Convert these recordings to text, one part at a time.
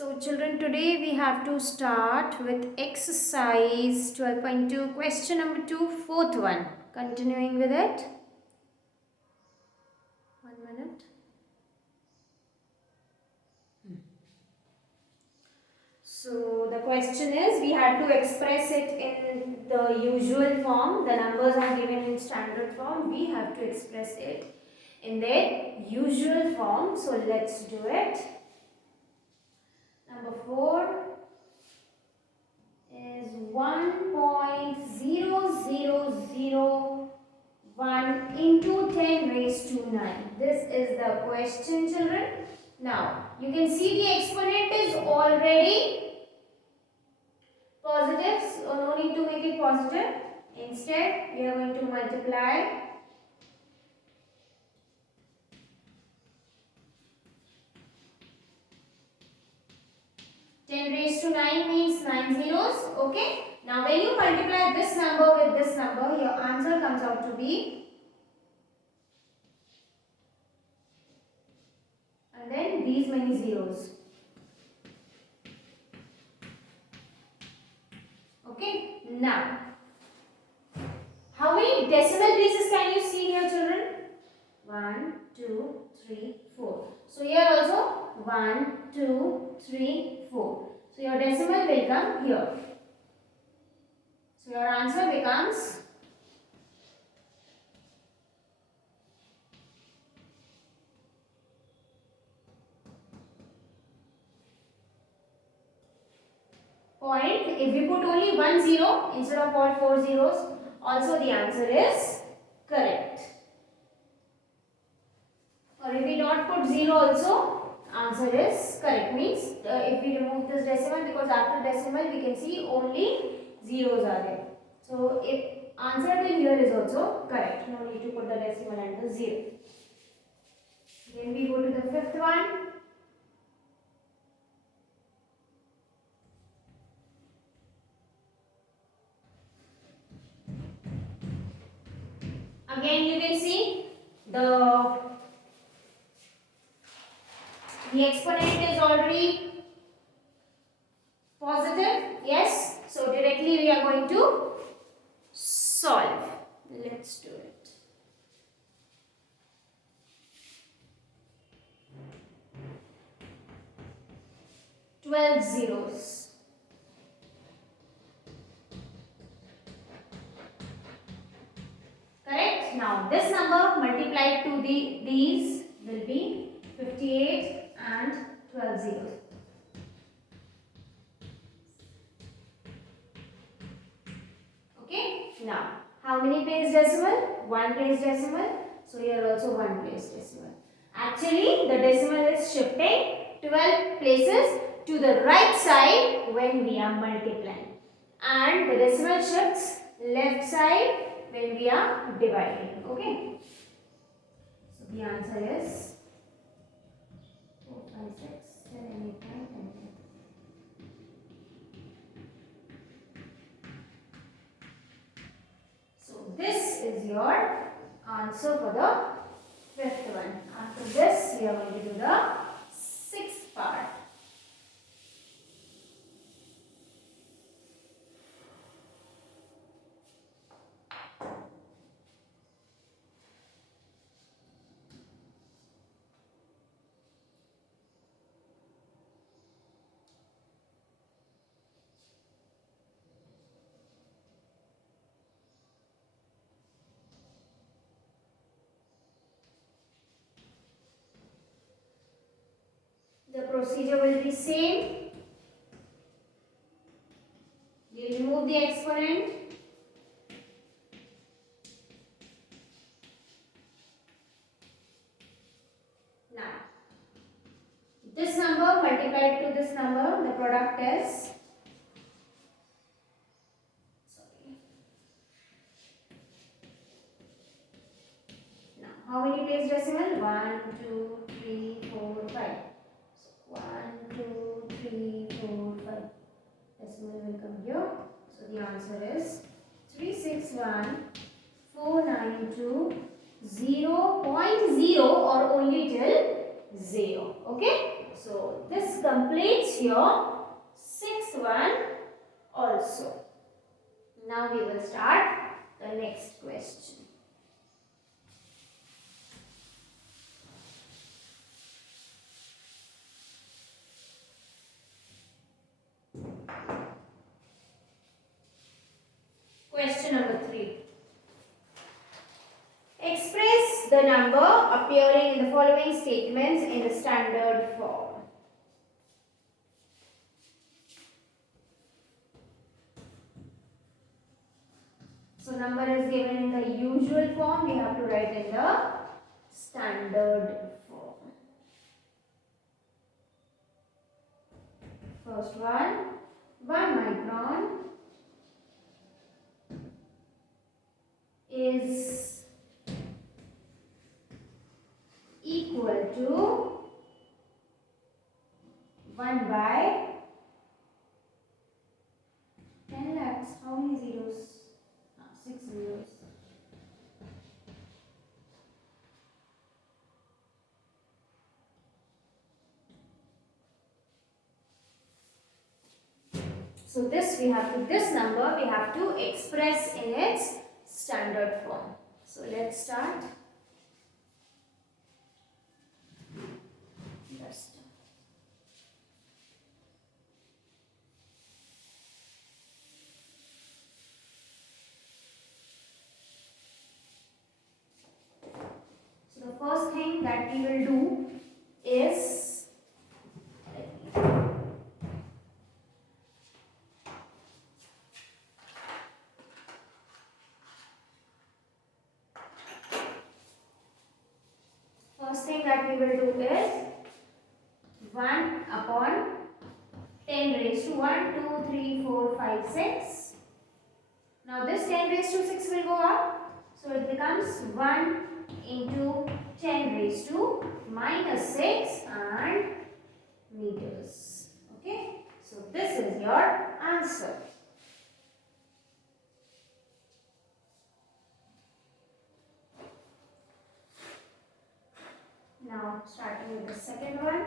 So children, today we have to start with exercise 12.2, question number 2, fourth one. Continuing with it. 1 minute. So the question is, we had to express it in the usual form. The numbers are given in standard form. We have to express it in their usual form. So let's do it. Number 4 is 1.0001 into 10 raised to 9. This is the question, children. Now, you can see the exponent is already positive, so no need to make it positive. Instead, we are going to multiply. Ten raised to 9 means 9 zeros. Okay. Now, when you multiply this number with this number, your answer comes out to be, and then these many zeros. Okay. Now, how many decimal places can you see here, children? 1, 2, 3, 4. So here also 1, 2, 3, 4. So your decimal will come here. So your answer becomes 0. If we put only 1 0 instead of all 4 zeros, also the answer is correct. Or if we not put 0 also, answer is correct. Means if we remove this decimal, because after decimal we can see only zeros are there. So if answer till here is also correct. No need to put the decimal and the 0. Then we go to the fifth one. Again you can see the exponent is already positive. Yes. So directly we are going to solve. Let's do it. Twelve zeros. Correct. Now this number multiplied to these will be 58 and 12 zeros. Okay. Now how many place decimal? 1 place decimal. So here also 1 place decimal. Actually the decimal is shifting 12 places to the right side when we are multiplying, and the decimal shifts left side when we are dividing. Okay. So the answer is 4, 5, 6, 7, 8, 9, 10. So this is your answer for the fifth one. After this, we are going to do the sixth part. The procedure will be same. You remove the exponent. Now, this number multiplied to this number, the product is, now how many place decimal? 1, 2, 3, 4, 5. So 1, 2, 3, 4, 5. Decimal will come here. So the answer is 361,492,0.0 or only till 0. Okay, so this completes your sixth one also. Now we will start the next question. Question number 3. Express the number appearing in the following statements in the standard form. So number is given in the usual form, we have to write in the standard form. First one, 1 micron is equal to 1 by 10 lakhs. How many zeros? 6 zeros. So this number we have to express in its standard form. So let's start. So the first thing that we will do is that we will do is 1 upon 10 raised to 1, 2, 3, 4, 5, 6. Now this 10 raised to 6 will go up. So it becomes 1 into 10 raised to minus 6 and meters. Okay. So this is your answer. Now starting with the second one.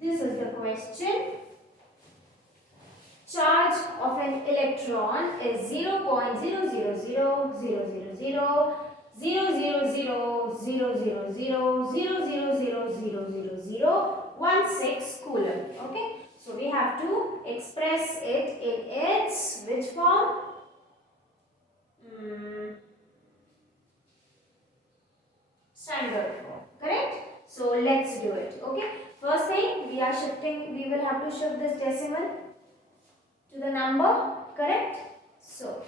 This is the question. Charge of an electron is 0.0000000000000000016 coulomb. Okay, so we have to express it in its which form? Standard form, correct? So let's do it. Okay, first thing we will have to shift this decimal to the number, correct? So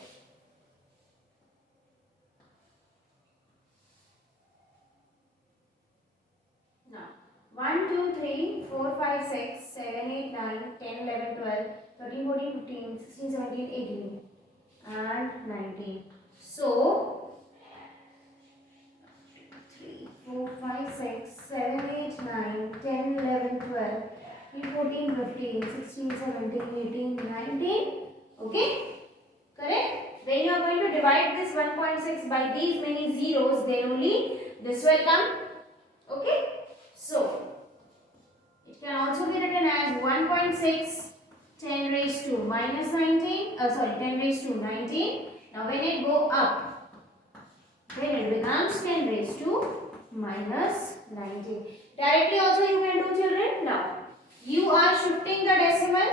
now 1, 2, 3, 4, 5, 6, 7, 8, 9, 10, 11, 12, 13, 14, 15, 16, 17, 18 and 19. So 3, 4, 5, 6, 7, 8, 9, 10, 11, 12, 14, 15, 16, 17, 18, 19. Okay? Correct? When you are going to divide this 1.6 by these many zeros, then only this will come. Okay? So, it can also be written as 1.6 10 raised to minus 19. 10 raised to 19. Now, when it go up, then it becomes 10 raised to minus 19. Directly also you can do, children. Now, you are shifting the decimal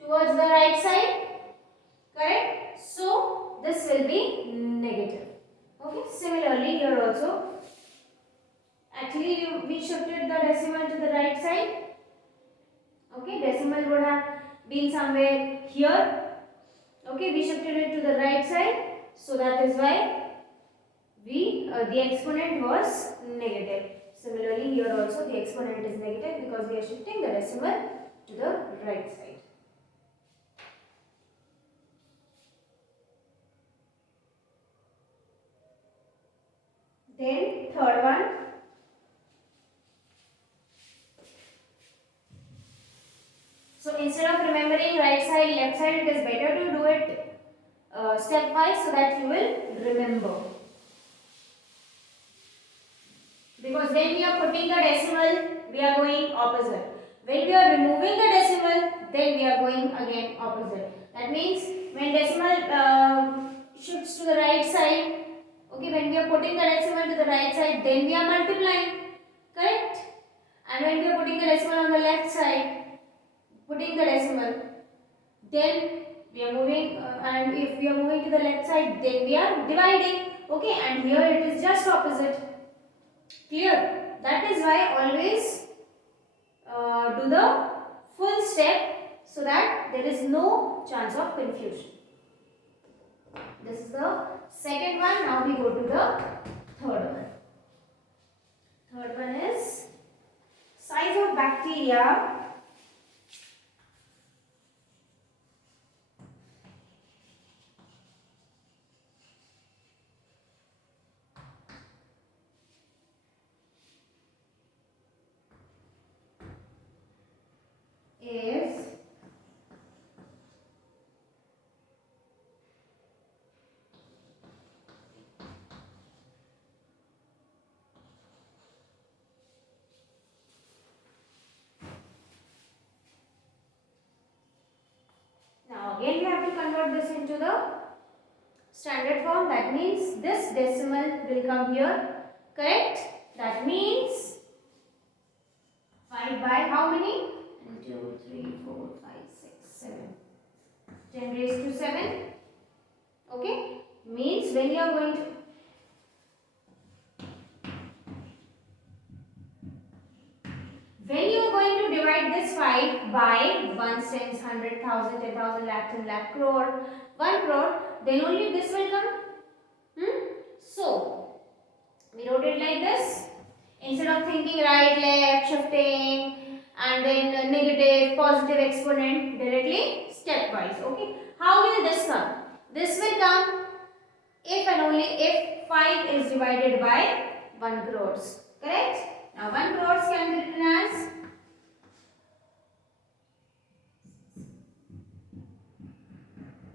towards the right side, correct? So this will be negative. also. Actually, we shifted the decimal to the right side. Okay, decimal would have been somewhere here. Okay, we shifted it to the right side. So that is why the exponent was negative. Similarly, here also the exponent is negative because we are shifting the decimal to the right side. Then third one. So instead of remembering right side, left side, it is better to do it stepwise so that you will remember. Because when we are putting the decimal, we are going opposite. When we are removing the decimal, then we are going again opposite. That means when decimal shifts to the right side, okay, when we are putting the decimal to the right side, then we are multiplying, correct? And when we are putting the decimal on the left side, putting the decimal, then we are moving, and if we are moving to the left side, then we are dividing, okay? And here it is just opposite. Clear? That is why always do the full step so that there is no chance of confusion. This is the second one. Now we go to the third one. Third one is size of bacteria is now again we have to convert this into the standard form. That means this decimal will come here, correct? That means 5 by how many? 1, 2, 3, 4, 5, 6, 7. 10 raised to 7. Okay? Means when you are going to divide this 5 by 1, tens, 100, 1000, 10,000, lakh, 10 lakh, crore, 1 crore, then only this will come. So, we wrote it like this. Instead of thinking right, left, shifting, and then negative, positive exponent, directly stepwise. Okay. How will this come? This will come if and only if 5 is divided by 1 crores. Correct? Now 1 crores can be written as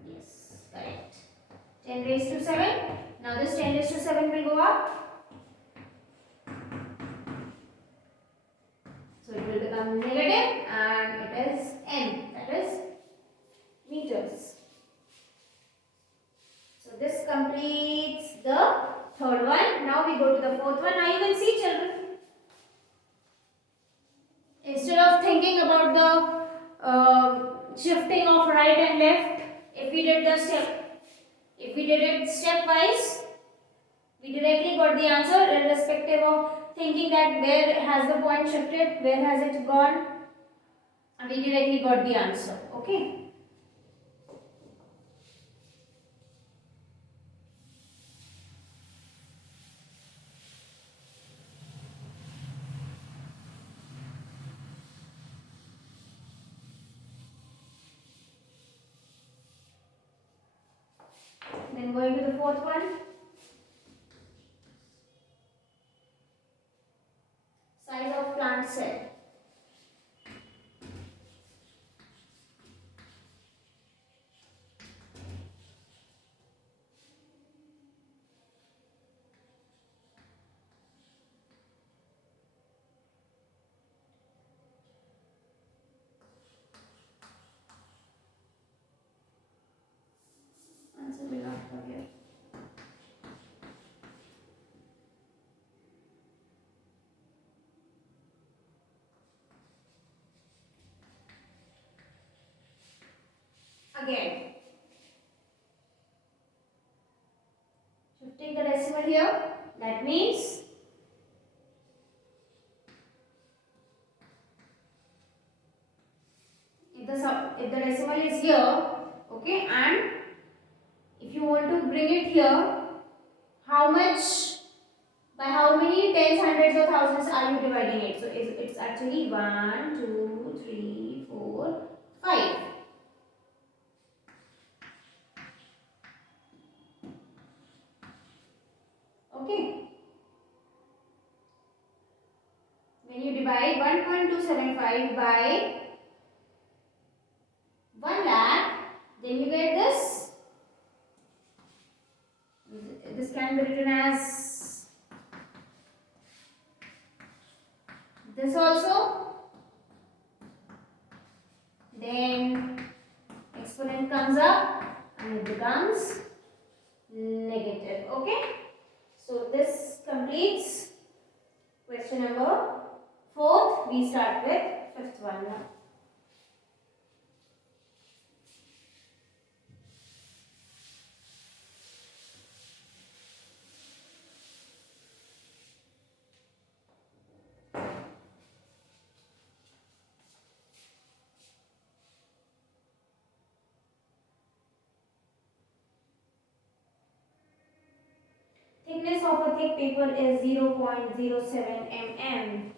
yes, correct. 10 raised to 7. Now this 10 raised to 7 will go up. So it will become negative and it is n, that is meters. So this completes the third one. Now we go to the fourth one. Now you can see, children, instead of thinking about the shifting of right and left, if we did it stepwise, we directly got the answer irrespective of thinking that where has the point shifted, where has it gone, and we directly got the answer. Okay. Then going to the fourth one. Size of plant cell. Answer will not come here. Again, shifting the decimal here. That means if the decimal is here, okay, and if you want to bring it here, how much, by how many tens, hundreds or thousands are you dividing it? So it's actually 1, 2, 3, 4, 5. Okay. When you divide 1.275 by 1 lakh, then you get this. This can be written as this also. Then exponent comes up and it becomes negative. Okay. So this completes question number 4th. We start with 5th one now. Thickness of a thick paper is 0.07 mm.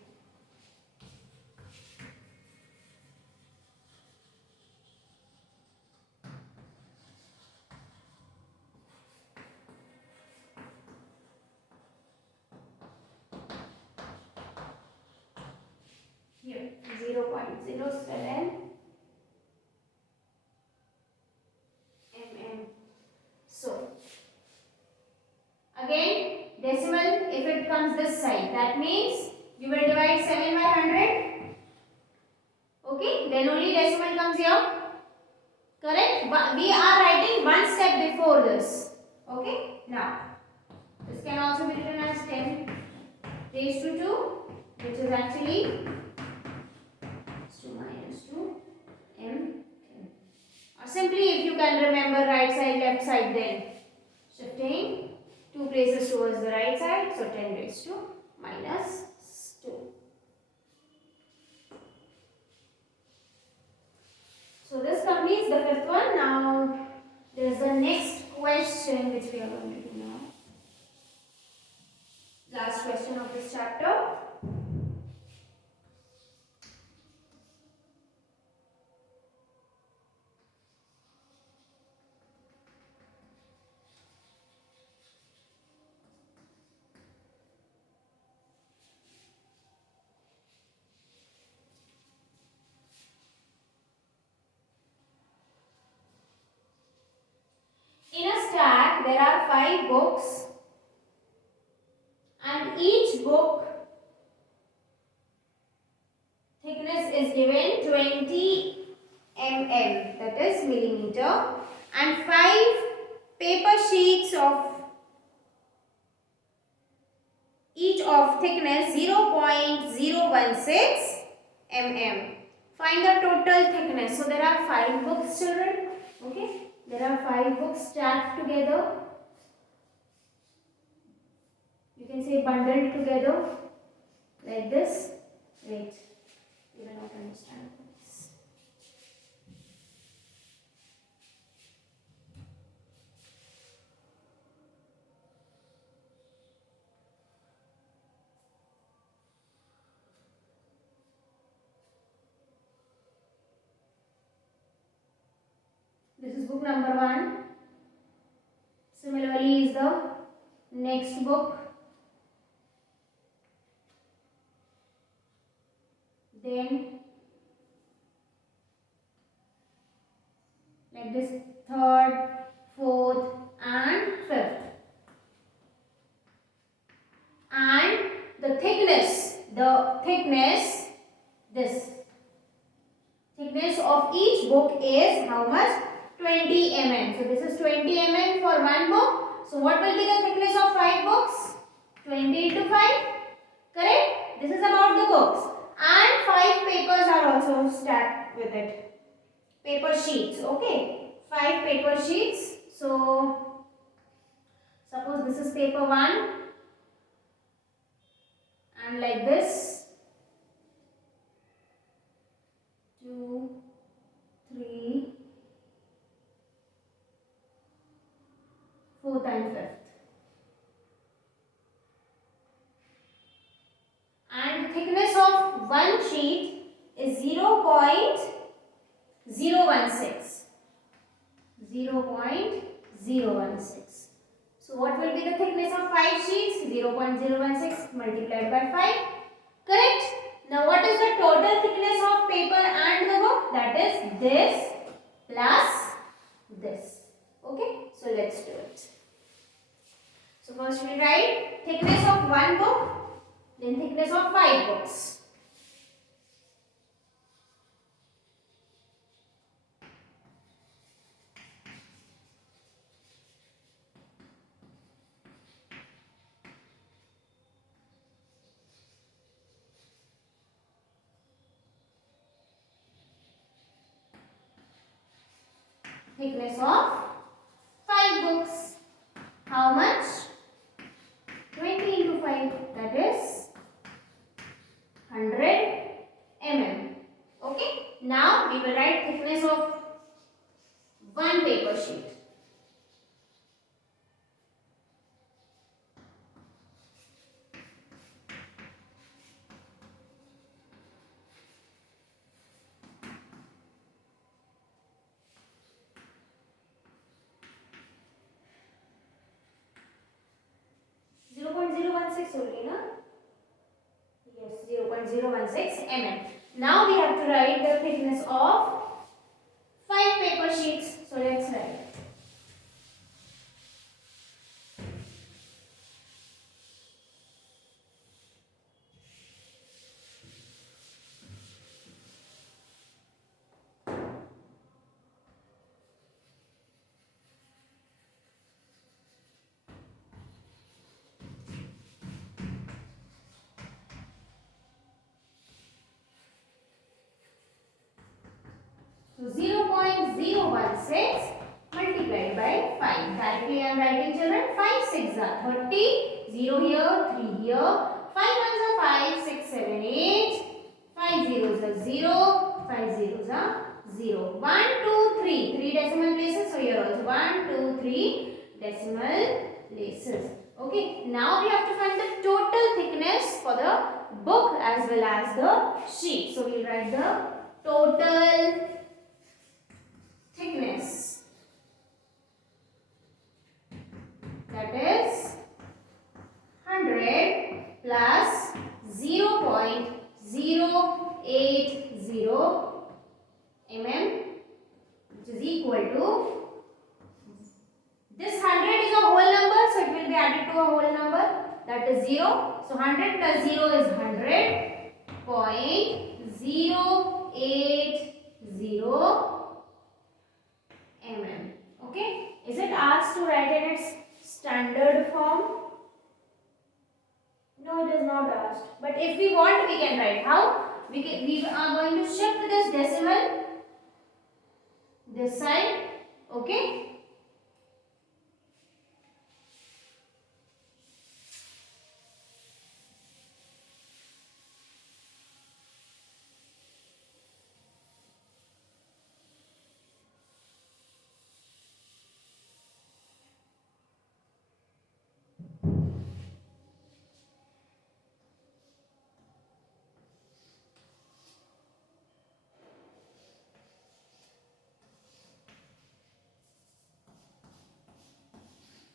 Here 0.07 mm. So again, decimal, if it comes this side, that means you will divide 7 by 100. Okay, then only decimal comes here. Correct? But we are writing one step before this. Okay, now this can also be written as 10 raised to 2, which is actually 2 minus 2 m. Or simply, if you can remember right side, left side, then shifting 2 places towards the right side, so 10 raised to minus 2. So this completes the 5th one. Now there is the next question which we are going to do now. Last question of this chapter. In a stack, there are 5 books, and each book thickness is given 20 mm, that is millimeter, and 5 paper sheets of each of thickness 0.016 mm. Find the total thickness. So there are 5 books, children. Okay. There are 5 books stacked together. You can say bundled together like this. Wait, you will not understand this. This is book number 1. Similarly is the next book. Then like this 3rd, 4th and 5th. And the thickness of each book is how much? 20 mm. So this is 20 mm for one book. So what will be the thickness of 5 books? 20 into 5. Correct? This is about the books. And 5 papers are also stacked with it. Paper sheets. Okay. 5 paper sheets. So suppose this is paper 1. and like this, 2, 3, 4th and 5th. And the thickness of one sheet is 0.016. 0.016. So what will be the thickness of 5 sheets? 0.016 multiplied by 5. Correct? Now what is the total thickness of paper and the book? That is this plus this. Okay? So let's do it. So first we write thickness of one book, then thickness of 5 books. Thickness of 5 books. How much? 20 into 5, that is 100 mm. Okay. Now we will write thickness of one paper sheet. Only, na? Yes, 0.016 mm. Now we have to write the thickness of 5 paper sheets. So let's write. So 0.016 multiplied by 5. Directly I am writing, children. 5 6 are 30. 0 here, 3 here. 5 ones are 5, 6, 7, 8. 5 zeros are 0. 5 zeros are 0. 1, 2, 3. 3 decimal places. So here also 1, 2, 3 decimal places. Okay. Now we have to find the total thickness for the book as well as the sheet. So we will write the total thickness, that is 100 plus 0.080 mm, which is equal to, this 100 is a whole number, so it will be added to a whole number, that is 0. So 100 plus 0 is 100.080 mm. Okay. Is it asked to write in its standard form? No, it is not asked. But if we want, we can write. How? We are going to shift this decimal this side. Okay.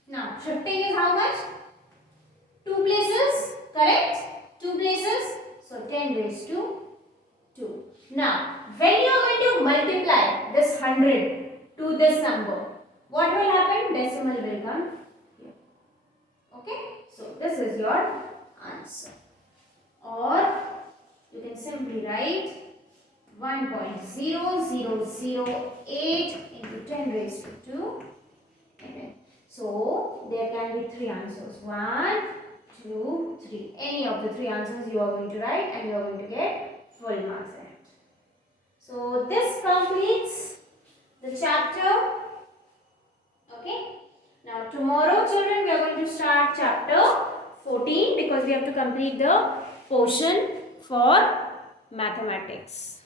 Now, shifting is how much? 2 places, correct? 2 places. So, 10 raised to 2. Now, when you are going to multiply this 100 to this number, what will happen? Decimal will come here. Okay? So, this is your answer. Or, you can simply write 1.0008 into 10 raised to 2. Okay. So, there can be 3 answers. 1, 2, 3. Any of the 3 answers you are going to write and you are going to get full marks in it. So, this completes the chapter. Okay. Now, tomorrow children we are going to start chapter 14 because we have to complete the portion for mathematics.